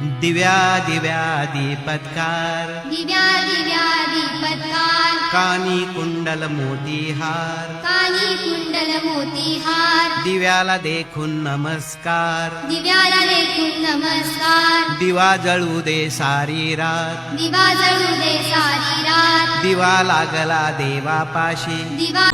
दिव्या दिव्या दीपत्कार. दिव्या दिव्या दीपत्कार. कानी कुंडल मोतीहार. कानी कुंडल मोतीहार. दिव्याला देखून नमस्कार. दिव्याला देखून नमस्कार. दिवा जळू दे सारी रात. दिवा जळू दे सारी रात. दिवा लागला देवापाशी. दिवा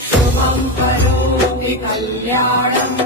शुभं करोमि कल्याणम्.